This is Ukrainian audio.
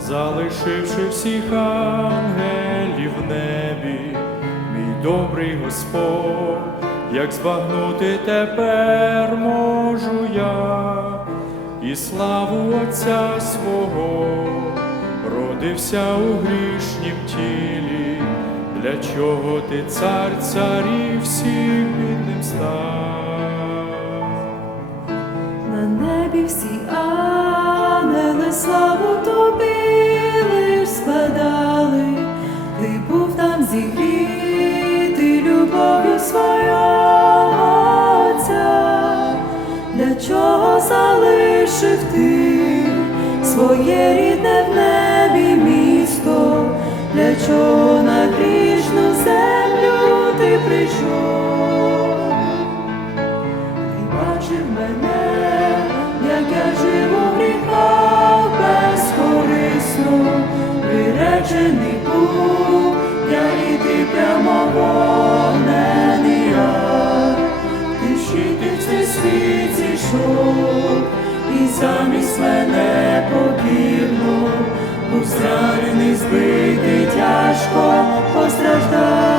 залишивши всіх ангелів в небі, мій добрий Господь, як збагнути тепер можу я, і славу Отця свого родився у грішнім тілі, для чого ти цар царів всіх бідним став. На небі всі чого залишив ти своє рідне в небі місто, для чого на грішну землю ти прийшов? Був зранений, збитий, тяжко постраждав.